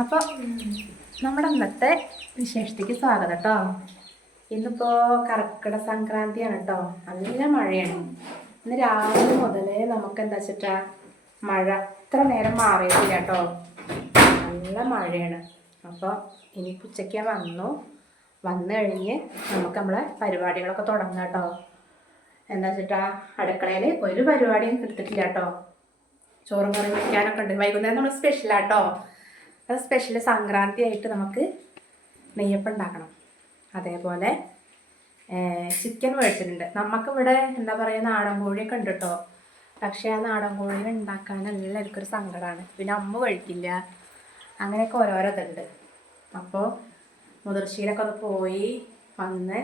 അപ്പോൾ നമ്മുടെ ഇന്നത്തെ വിശേഷത്തേക്ക് സ്വാഗതം കേട്ടോ. ഇന്നിപ്പോൾ കർക്കിടക സംക്രാന്തിയാണ് കേട്ടോ. നല്ല മഴയാണ്. ഇന്ന് രാവിലെ മുതലേ നമുക്ക് എന്താ വെച്ചിട്ടാ മഴ ഇത്ര നേരം മാറിയിട്ടില്ല കേട്ടോ. നല്ല മഴയാണ്. അപ്പോൾ ഇനി ഉച്ചയ്ക്ക് വന്നു കഴിഞ്ഞ് നമുക്ക് നമ്മളെ പരിപാടികളൊക്കെ തുടങ്ങാം കേട്ടോ. എന്താ വെച്ചിട്ടാ അടുക്കളയിൽ ഒരു പരിപാടിയും എടുത്തിട്ടില്ല കേട്ടോ. ചോറും കറി വയ്ക്കാനൊക്കെ ഉണ്ട്. വൈകുന്നേരം നമ്മൾ സ്പെഷ്യലാട്ടോ. അത് സ്പെഷ്യൽ സംക്രാന്തി ആയിട്ട് നമുക്ക് നെയ്യപ്പം ഉണ്ടാക്കണം. അതേപോലെ ചിക്കൻ മേടിച്ചിട്ടുണ്ട്. നമുക്കിവിടെ എന്താ പറയുക നാടൻ കോഴിയൊക്കെ ഉണ്ട് കേട്ടോ. പക്ഷേ ആ നാടൻ കോഴി ഉണ്ടാക്കാൻ എല്ലാവർക്കും ഒരു സങ്കടമാണ്. പിന്നെ അമ്മ കഴിക്കില്ല. അങ്ങനെയൊക്കെ ഓരോരോ ഇതുണ്ട്. അപ്പോൾ മുതിർശ്ശിയിലൊക്കെ ഒന്ന് പോയി വന്ന്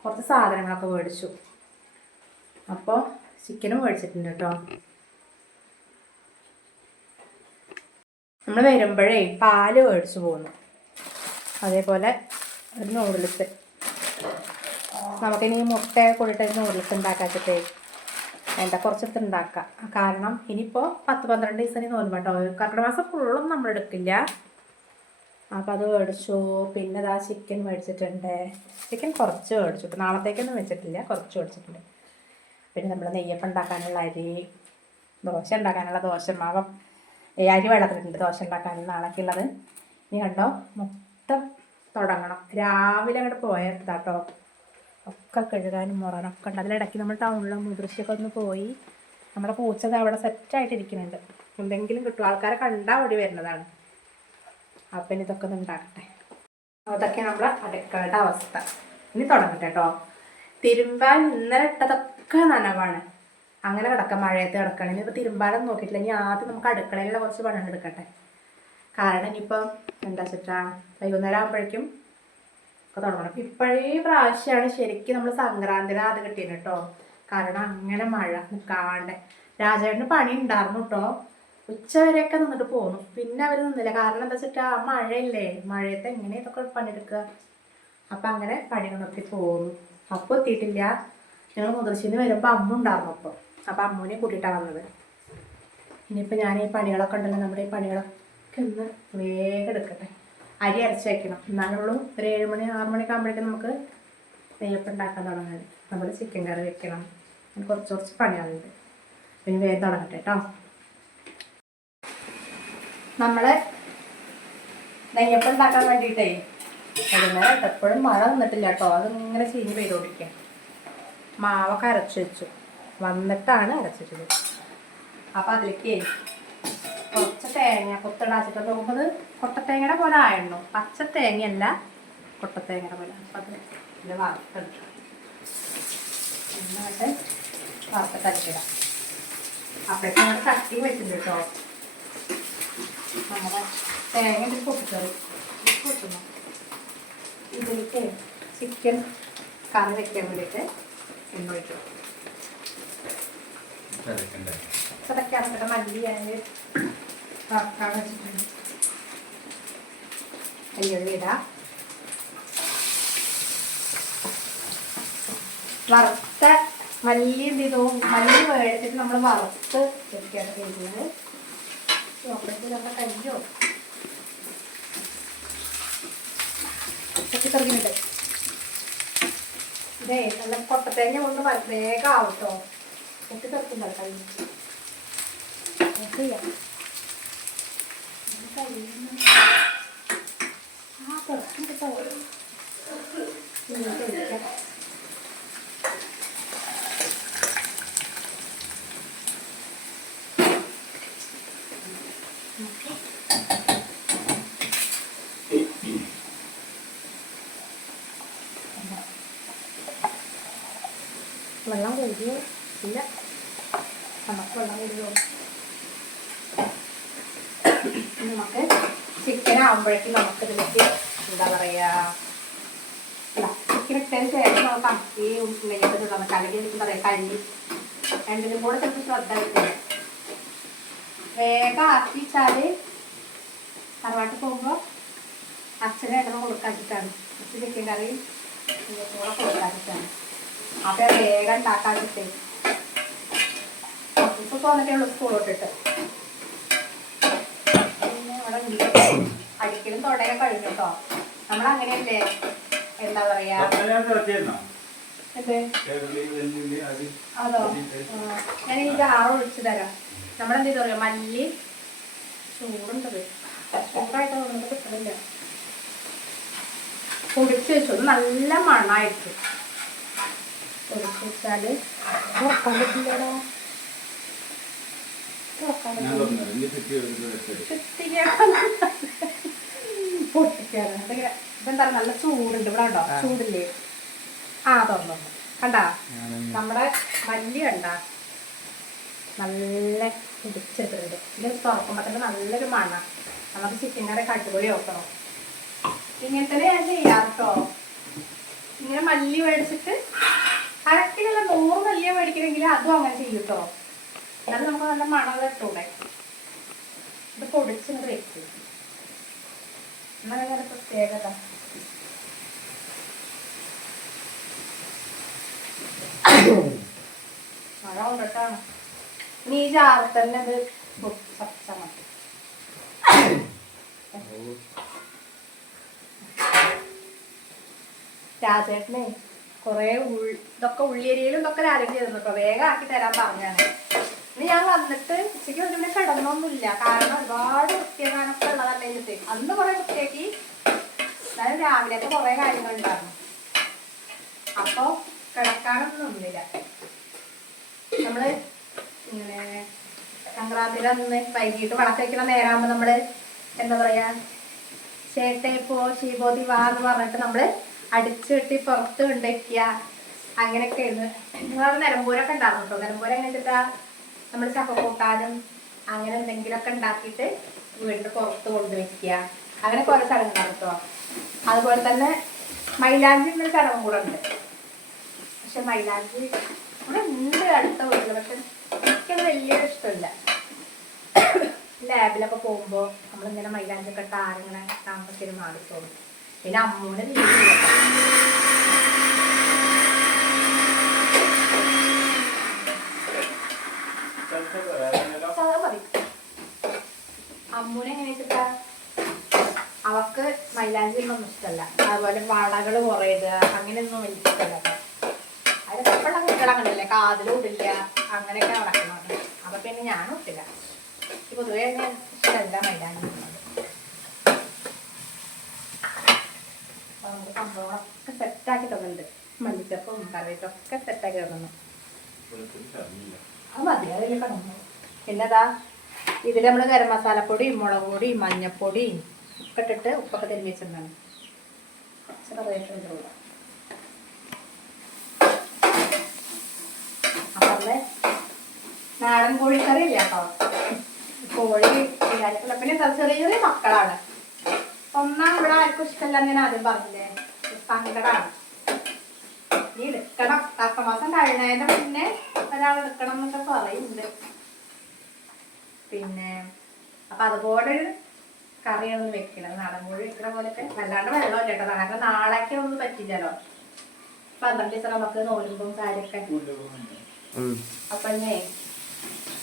കുറച്ച് സാധനങ്ങളൊക്കെ മേടിച്ചു. അപ്പോൾ ചിക്കനും മേടിച്ചിട്ടുണ്ട് കേട്ടോ. നമ്മൾ വരുമ്പോഴേ പാല് മേടിച്ചു പോകുന്നു. അതേപോലെ ഒരു നൂഡിൽസ് നമുക്കിനി മുട്ട കൂടിയിട്ട് നൂഡിൽസ് ഉണ്ടാക്കാച്ചിട്ടേ കുറച്ചെടുത്ത് ഉണ്ടാക്കാം. കാരണം ഇനിയിപ്പോൾ 10-12 ദിവസം നോക്കുമ്പോൾ കേട്ടോ. കർക്കിടക മാസം ഫുള്ളൊന്നും നമ്മൾ എടുക്കില്ല. അപ്പോൾ അത് മേടിച്ചു. പിന്നെ ഇതാ ചിക്കൻ മേടിച്ചിട്ടുണ്ട്. ചിക്കൻ കുറച്ച് മേടിച്ചിട്ട് നാളത്തേക്കൊന്നും വെച്ചിട്ടില്ല, കുറച്ച് മേടിച്ചിട്ടുണ്ട്. പിന്നെ നമ്മൾ നെയ്യപ്പം ഉണ്ടാക്കാനുള്ള അരി, ദോശ ഉണ്ടാക്കാനുള്ള ദോശമാവ്, അരി വെള്ളത്തിലുണ്ട് ദോശ ഉണ്ടാക്കാൻ നാളേക്ക് ഉള്ളത്. ഇനി കണ്ടോ മൊത്തം തുടങ്ങണം. രാവിലെ അങ്ങോട്ട് പോയാൽ കേട്ടോ. ഒക്കെ കഴുകാനും മുറാനൊക്കെ ഉണ്ട്. അതിലിടയ്ക്ക് നമ്മൾ ടൗണിലെ മുതിർച്ചയൊക്കെ ഒന്ന് പോയി നമ്മുടെ പൂച്ചകൾ അവിടെ സെറ്റായിട്ടിരിക്കുന്നുണ്ട്. എന്തെങ്കിലും കിട്ടും, ആൾക്കാരെ കണ്ടാൽ ഓടി വരുന്നതാണ്. അപ്പം ഇതൊക്കെ ഒന്ന് ഉണ്ടാക്കട്ടെ. അതൊക്കെ നമ്മളെ അടുക്കളയുടെ അവസ്ഥ. ഇനി തുടങ്ങട്ടെ കേട്ടോ. തിരുമ്പാൻ ഇന്നലെ ഇട്ടതൊക്കെ നനവാണ്. അങ്ങനെ കിടക്കാം, മഴയത്ത് കിടക്കണം. ഇനിയിപ്പോൾ തിരുമ്പാലൊന്നും നോക്കിയിട്ടില്ല. ഇനി ആദ്യം നമുക്ക് അടുക്കളയിലുള്ള കുറച്ച് പണികൾ എടുക്കട്ടെ. കാരണം ഇനിയിപ്പം എന്താ വെച്ചിട്ടാ വൈകുന്നേരം ആകുമ്പോഴേക്കും ഒക്കെ തുടങ്ങണം. ഇപ്പോഴേ പ്രാവശ്യമാണ് ശരിക്കും നമ്മൾ സംക്രാന്തിയുടെ അത് കിട്ടിയത് കേട്ടോ. കാരണം അങ്ങനെ മഴ നിൽക്കാണ്ട് രാജേട്ടന് പണി ഉണ്ടായിരുന്നു കേട്ടോ. ഉച്ചവരെയൊക്കെ നിന്നിട്ട് പോന്നു. പിന്നെ അവർ നിന്നില്ല. കാരണം എന്താ വെച്ചിട്ടാ മഴയല്ലേ, മഴയത്ത് എങ്ങനെ ഇതൊക്കെ പണിയെടുക്കുക. അപ്പം അങ്ങനെ പണികൾ നിർത്തി പോന്നു. അപ്പോൾ എത്തിയിട്ടില്ല. ഞങ്ങൾ മുതിർച്ചിന്ന് വരുമ്പോൾ അമ്മ ഉണ്ടായിരുന്നു. അപ്പോൾ അമ്മൂനെ കൂട്ടിയിട്ടാണ് വന്നത്. ഇനിയിപ്പോൾ ഞാൻ ഈ പണികളൊക്കെ ഉണ്ടല്ലോ, നമ്മുടെ ഈ പണികളൊക്കെ ഒന്ന് വേഗം എടുക്കട്ടെ. അരി അരച്ച് വയ്ക്കണം. എന്നാലുള്ളൂ ഒരു 7 മണി 6 മണിയൊക്കെ ആകുമ്പോഴേക്കും നമുക്ക് നെയ്യപ്പം ഉണ്ടാക്കാൻ തുടങ്ങാൻ. നമ്മൾ ചിക്കൻ കറി വെക്കണം. കുറച്ച് പണികളുണ്ട്. പിന്നെ വേഗം തുടങ്ങട്ടെ കേട്ടോ. നമ്മൾ നെയ്യപ്പം ഉണ്ടാക്കാൻ വേണ്ടിയിട്ടേ വൈകുന്നേരം എപ്പോഴും മഴ വന്നിട്ടില്ല കേട്ടോ. അതിങ്ങനെ ചീഞ്ഞ് പെയ്തുകൊണ്ടിരിക്കുക. മാവൊക്കെ അരച്ച് വെച്ചു. വന്നിട്ടാണ് അരച്ചിട്ടത്. അപ്പം അതിലേക്ക് കുറച്ച് തേങ്ങ കൊത്തിടാച്ചിട്ട് നോക്കുമ്പോൾ കൊട്ടത്തേങ്ങയുടെ പോലെ ആയിരുന്നു. പച്ച തേങ്ങയല്ല, കൊട്ടത്തേങ്ങയുടെ പോലെ. അപ്പം അത് ഇത് വറുത്തെടുക്കാം. എന്നിട്ട് വറുത്തിട്ടരിച്ചിടാം. അപ്പോഴേക്കും നമ്മൾ കട്ടി വെച്ചിട്ടുണ്ട് കേട്ടോ. നമ്മുടെ തേങ്ങ ഇതിൽ പൊട്ടിക്കറി പൊട്ടുന്നു. ഇതിലേക്ക് ചിക്കൻ കറി വെക്കാൻ വേണ്ടിയിട്ട് എണ്ണ ഒഴിക്കും. ചതക്കാറൊക്കെ മല്ലി ഞാൻ വറക്കാൻ വെച്ചിട്ടുണ്ട്. അയ്യുള്ളി ഇടാം. വറുത്ത മല്ലി എന്ത് ചെയ്തു, മല്ലി മേടിച്ചിട്ട് നമ്മൾ വറുത്ത് വെക്കുകയാണ് ചെയ്യുന്നത്. നോക്കണമെങ്കിൽ നമ്മുടെ കയ്യോ പൊട്ടിത്തെറിക്കുന്നുണ്ട്. ഇതേ നല്ല കൊട്ടത്തേങ്ങ കൊണ്ട് വേഗം ആവട്ടോ. പൊട്ടിത്തെറിക്കുന്നുണ്ട് കൈ. ആ തെറക്കും കിട്ടോ. വെള്ളം കഴുകിയോ ഇല്ല, നമുക്ക് വെള്ളം കഴുകിയോ. നമുക്ക് ചിക്കൻ ആകുമ്പോഴേക്കും നമുക്കിതിലേക്ക് എന്താ പറയുക, ചിക്കൻ ഇട്ടതിന് ശേഷം നമുക്ക് ഈ നെയ്യപ്പം ചൂടാൻ അല്ലെങ്കിൽ എനിക്ക് പറയാം കല്ലി രണ്ടിനും കൂടെ ചിലപ്പോൾ ശ്രദ്ധ കിട്ടില്ല. വേഗം ആക്കി വെച്ചാൽ തറവാട്ടിൽ പോകുമ്പോൾ അച്ഛനെ എണ്ണ കൊടുക്കാച്ചിട്ടാണ്. അച്ഛൻ ചിക്കൻ കറി കൂടെ കൊടുക്കാച്ചിട്ടാണ്. അപ്പം വേഗം ഉണ്ടാക്കാച്ചിട്ടേ ഇപ്പോൾ വന്നിട്ടേ ഉള്ളൂ സ്കൂൾ തൊട്ടിട്ട്. പിന്നെ ഇവിടെ അരി കഴിഞ്ഞു കേട്ടോ. നമ്മളങ്ങനെയല്ലേ എന്താ പറയാ അതോ ഞാൻ ഈ ജാറ് ഒഴിച്ചു തരാം. നമ്മളെന്ത് ചെയ്ത് പറയാം, മല്ലി ചൂടുണ്ടത് ചൂടായിട്ട് തോന്നുന്നത് കിട്ടുന്നില്ല. പൊടിച്ച് വെച്ചു നല്ല മണമായിട്ട് പൊടിച്ച് വെച്ചാല് തുറക്കാൻ പറ്റില്ലടോ. പൊട്ടിക്കാണ് ഇതെന്താ നല്ല ചൂടുണ്ട് ഇവിടെ ഉണ്ടോ, ചൂടില്ലേ? തുറന്നു കണ്ടാ നമ്മുടെ മല്ലി കണ്ട നല്ല പിടിച്ചിട്ടുണ്ട്. ഇത് തുറക്കുമ്പോ തന്നെ നല്ലൊരു മണ. നമുക്ക് ചിക്കൻ കറി അടിപൊളി നോക്കണം. ഇങ്ങനെ തന്നെ ഞാൻ ചെയ്യാട്ടോ. ഇങ്ങനെ മല്ലി മേടിച്ചിട്ട് അരക്കിലുള്ള 100 മല്ലിയ മേടിക്കണമെങ്കിൽ അതും അങ്ങനെ ചെയ്യൂട്ടോ. എന്നാലും നമുക്ക് നല്ല മണം ഇട്ടൂടെ. ഇത് പൊടിച്ചിട്ട് വെക്കും. എന്നാലും പ്രത്യേകത. മഴ കൊണ്ടിട്ടാണ്. ഇനി ഈ ജാറ് തന്നെ അത് പച്ച മതി. രാജേട്ടനെ കൊറേ ഇതൊക്കെ ഉള്ളിയരിയിലും ഇതൊക്കെ രാജേട്ടൻ ചെയ്തിരുന്നു കേട്ടോ. വേഗം ആക്കി തരാൻ പറഞ്ഞാണ്. ഇനി ഞാൻ വന്നിട്ട് ഉച്ചയ്ക്ക് വന്നിട്ട് കിടന്നൊന്നുമില്ല. കാരണം ഒരുപാട് വൃത്തിയാക്കാനൊക്കെ ഉള്ളതല്ലേ എന്നിട്ട് അന്ന് കുറെ വൃത്തിയാക്കി. എന്നാലും രാവിലെയൊക്കെ കുറെ കാര്യങ്ങളുണ്ടായിരുന്നു. അപ്പൊ കിടക്കാനൊന്നും ഒന്നുമില്ല. നമ്മള് ഇങ്ങനെ സംക്രാന്തിയുടെ അന്ന് വൈകിട്ട് വിളക്ക് വയ്ക്കുന്ന നേരമാകുമ്പോ നമ്മള് എന്താ പറയാ, ചേട്ടേപ്പോ ശീബോധി വാ എന്ന് പറഞ്ഞിട്ട് നമ്മള് അടിച്ചു കെട്ടി പുറത്ത് കൊണ്ടുവയ്ക്കുക. അങ്ങനെയൊക്കെ ആയിരുന്നു. നിങ്ങളവിടെ നിലമ്പൂരൊക്കെ ഉണ്ടായിരുന്നു കേട്ടോ. നിലമ്പൂർ എങ്ങനെ വെച്ചിട്ടാ, നമ്മൾ ചക്കക്കൂട്ടാനും അങ്ങനെ എന്തെങ്കിലുമൊക്കെ ഉണ്ടാക്കിയിട്ട് വീടിന്റെ പുറത്ത് കൊണ്ടുവയ്ക്കുക. അങ്ങനെ കുറെ ചടങ്ങുണ്ടാവും കേട്ടോ. അതുപോലെ തന്നെ മൈലാഞ്ചി എന്നൊരു ചടങ്ങും കൂടെ ഉണ്ട്. പക്ഷെ മൈലാഞ്ചി ഇവിടെ ഉണ്ട് അടുത്ത വീട്ടിൽ. പക്ഷെ എനിക്കത് വലിയൊരു ഇഷ്ടമില്ല. ലാബിലൊക്കെ പോകുമ്പോ നമ്മളിങ്ങനെ മൈലാഞ്ചൊക്കെ ഇട്ട് ആരിങ്ങനെ താമസിച്ച് മാറിത്തോളും. പിന്നെ അമ്മൂടെ വീട്ടിൽ മതി. അമ്മൂനെ എങ്ങനെ വെച്ചിട്ടാ, അവക്ക് മൈലാഞ്ചി ഒന്നും ഇഷ്ടമല്ല. അതുപോലെ വളകൾ കുറേ ഇടുക അങ്ങനെയൊന്നും എനിക്ക് ഇഷ്ടമല്ല. അതിൽ എപ്പോഴുള്ള കുട്ടികളങ്ങനല്ലേ, കാതിലും ഇടില്ല, അങ്ങനെയൊക്കെ നടക്കുന്നത്. അപ്പൊ പിന്നെ ഞാനും ഇട്ടില്ല. പൊതുവെ ഞാൻ ഇഷ്ടമല്ല മൈലാഞ്ചി. നമുക്ക് സംഭവങ്ങളൊക്കെ സെറ്റാക്കി തന്നിട്ടുണ്ട്. മല്ലിച്ചപ്പും കറിവേപ്പൊക്കെ സെറ്റാക്കി തന്നു. അത് മതി, അതിൽ കടന്നു. പിന്നെതാ ഇതിൽ നമ്മൾ ഗരം മസാലപ്പൊടിയും മുളക് പൊടിയും മഞ്ഞപ്പൊടിയും ഒക്കെ ഇട്ടിട്ട് ഉപ്പൊക്കെ തിരുമ്മി വെച്ചിട്ടുണ്ടാണ്. അപ്പം നാടൻ കോഴിക്കറി ഇല്ല കേട്ടോ. കോഴി വിചാരിക്കില്ല. പിന്നെ ചെറിയ ചെറിയ മക്കളാണ്. ഒന്നാം ഇവിടെ ആർക്കും ഇഷ്ടമല്ല. ഞാൻ ആദ്യം പറഞ്ഞില്ലേ, സങ്കടമാണ്. നീ എടുക്കണം. മാസം കഴിഞ്ഞതിന്റെ മുന്നേ ഒരാൾ എടുക്കണം എന്നൊക്കെ പറയുന്നുണ്ട്. പിന്നെ അപ്പൊ അതുപോലെ ഒരു കറിയൊന്നും വെക്കണം. നാടൻ കോഴി വെക്കണ പോലത്തെ. വല്ലാണ്ട് വെള്ളം കേട്ടോ. കാരണം നാളേക്ക് ഒന്നും പറ്റില്ലല്ലോ. 12 ദിവസം നമുക്ക് നോലുമ്പും കാര്യമൊക്കെ. അപ്പൊ ഞാൻ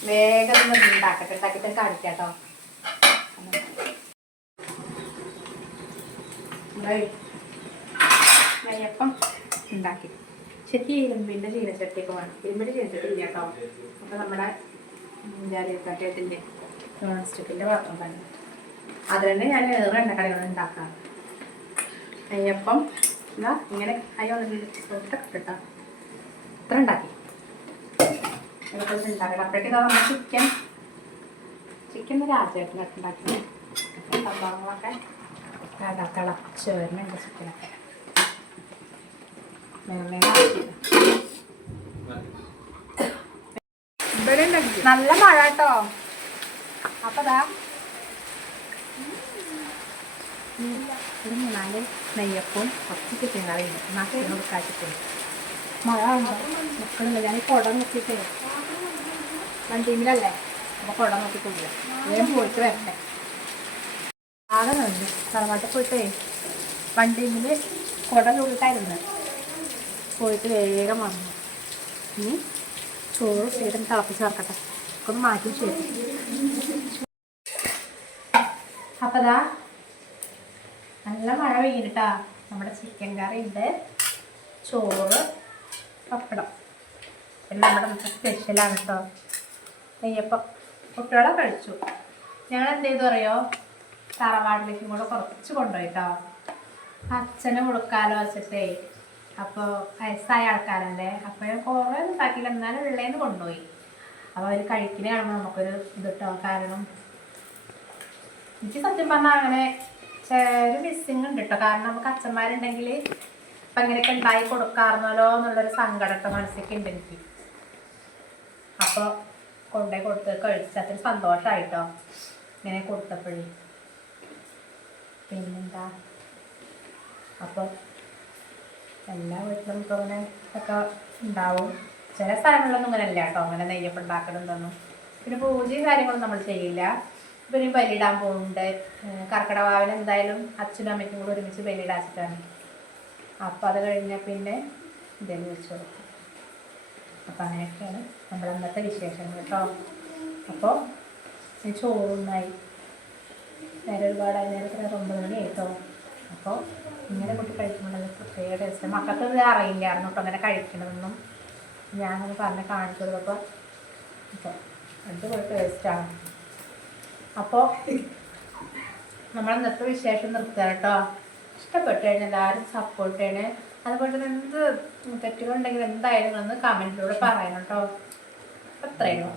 വേഗം ഉണ്ടാക്കട്ടെ. ഉണ്ടാക്കിട്ട് കാണിക്കാട്ടോ. നെയ്യപ്പം ഉണ്ടാക്കി. ശരി, ഇരുമ്പിൻ്റെ ചീനച്ചട്ടിയൊക്കെ വേണം. ഇരുമ്പിൻ്റെ ചീനച്ചട്ടി ഇല്ല കേട്ടോ. അപ്പോൾ നമ്മുടെ ജാലിക്കട്ടയത്തിൻ്റെ നോൺ സ്റ്റിക്കിൻ്റെ പാത്രം തന്നെ. അത് തന്നെ ഞാൻ ഏറെ എണ്ണക്കടികൾ ഉണ്ടാക്കാം. നെയ്യപ്പം എന്താ ഇങ്ങനെ അയ്യോ തൊട്ടൊക്കെ ഇട്ടാ ഇത്ര ഉണ്ടാക്കി ഉണ്ടാക്കണം. അപ്പോഴേക്കും നമ്മൾ ചിക്കൻ രാജേട്ടനൊക്കെ ഉണ്ടാക്കി സംഭവങ്ങളൊക്കെ തിളച്ച് വരുന്നുണ്ട്. ചിക്കനൊക്കെ നല്ല മഴ കേട്ടോ. അപ്പതാ ഒരു 4 നെയ്യപ്പവും കുറച്ച് ചിക്കൻ കറിയുണ്ട്. നാട്ടിൽ കൊടുക്കാച്ചിട്ടുണ്ട്. മഴ മക്കളില്ല. ഞാൻ ഈ കുട നോക്കിയിട്ടേ വണ്ടീമിലല്ലേ, അപ്പോൾ കുട നോക്കിയിട്ടില്ല. വേഗം പോയിട്ട് വരട്ടെ. ആകെ നിന്ന് തറവാട്ടിൽ പോയിട്ടേ വണ്ടീമിൽ കുട നോക്കിയിട്ടായിരുന്നു. പോയിട്ട് വേഗം വന്നു. ഇനി ചോറ് ചെയ്തിട്ട് തിളപ്പിച്ച് ചേർക്കട്ടെ. ഒന്ന് മാറ്റി ചെയ്തു. അപ്പതാ നല്ല മഴ പെയ്യിട്ടാ. നമ്മുടെ ചിക്കൻ കറി ഉണ്ട്, ചോറ്, പപ്പടം എല്ലാം നമ്മുടെ നമുക്ക് സ്പെഷ്യലാണ് കേട്ടോ. നെയ്യപ്പം കുട്ടികളെ കഴിച്ചു. ഞങ്ങൾ എന്ത് ചെയ്തു അറിയോ, തറവാട്ടിലേക്കും കൂടെ കുറച്ച് കൊണ്ടുപോയിട്ടോ. അച്ഛന് കൊടുക്കാലോ വെച്ചിട്ടേ. അപ്പോൾ വയസ്സായ ആൾക്കാരല്ലേ, അപ്പോൾ ഞാൻ കുറേ ഉണ്ടാക്കിയില്ല, എന്നാലും ഉള്ളേന്ന് കൊണ്ടുപോയി. അപ്പോൾ അവർ കഴിക്കുന്ന കാണുമ്പോൾ നമുക്കൊരു ഇത് കിട്ടോ. കാരണം എനിക്ക് സത്യം പറഞ്ഞാൽ അങ്ങനെ ഒരു മിസ്സിങ് ഉണ്ട് കേട്ടോ. കാരണം നമുക്ക് അച്ഛന്മാരുണ്ടെങ്കിൽ ഇപ്പം അങ്ങനെയൊക്കെ ഉണ്ടായി കൊടുക്കാറുന്നല്ലോ എന്നുള്ളൊരു സങ്കടം കേട്ടോ മനസ്സിലേക്ക് ഉണ്ട് എനിക്ക്. അപ്പോൾ കൊണ്ടുപോയി കൊടുത്ത് കഴിച്ച് അത്ര സന്തോഷമായിട്ടോ ഇങ്ങനെ കൊടുത്തപ്പോഴേ. പിന്നെന്താ, അപ്പോൾ എല്ലാ വീട്ടിലും ഇപ്പോൾ അങ്ങനെ ഒക്കെ ഉണ്ടാവും. ചില സ്ഥലങ്ങളിലൊന്നും ഇങ്ങനെ അല്ല കേട്ടോ, അങ്ങനെ നെയ്യപ്പം ഉണ്ടാക്കണമെന്നൊന്നും. പിന്നെ പൂജയും കാര്യങ്ങളും നമ്മൾ ചെയ്യില്ല. പിന്നെ ബലിയിടാൻ പോകുന്നുണ്ട്. കർക്കിടവാവിന് എന്തായാലും അച്ഛനും അമ്മയ്ക്കും കൂടെ ഒരുമിച്ച് ബലിയിടാച്ചിട്ടാണ്. അപ്പോൾ അത് കഴിഞ്ഞാൽ പിന്നെ ഇതേന്ന് വെച്ച് കൊടുക്കും. അപ്പോൾ അങ്ങനെയൊക്കെയാണ് നമ്മൾ അന്നത്തെ വിശേഷങ്ങൾ കേട്ടോ. അപ്പോൾ ചോറുണ്ടായി, നേരെ ഒരുപാടായി, നേരത്തെ 9 മണി ആയിട്ടോ. അപ്പോൾ ഇങ്ങനെ കൂട്ടി കഴിക്കുമ്പോൾ പ്രത്യേക ടേസ്റ്റ്. മക്കൾക്ക് ഇത് അറിയില്ലായിരുന്നു കേട്ടോ അങ്ങനെ കഴിക്കണമെന്നും. ഞാനത് പറഞ്ഞ് കാണിച്ചു കൊടുത്തപ്പോൾ അപ്പോൾ അടിപൊളി ടേസ്റ്റാണ്. അപ്പോൾ നമ്മൾ ഇന്നത്തെ വിശേഷം നിർത്തുക കേട്ടോ. ഇഷ്ടപ്പെട്ടു കഴിഞ്ഞാൽ എല്ലാവരും സപ്പോർട്ട് ചെയ്യണേ. അതുപോലെ തന്നെ എന്ത് തെറ്റുകളുണ്ടെങ്കിൽ എന്തായാലും ഒന്ന് കമൻറ്റിലൂടെ പറയണം കേട്ടോ. അത്രയുള്ളൂ.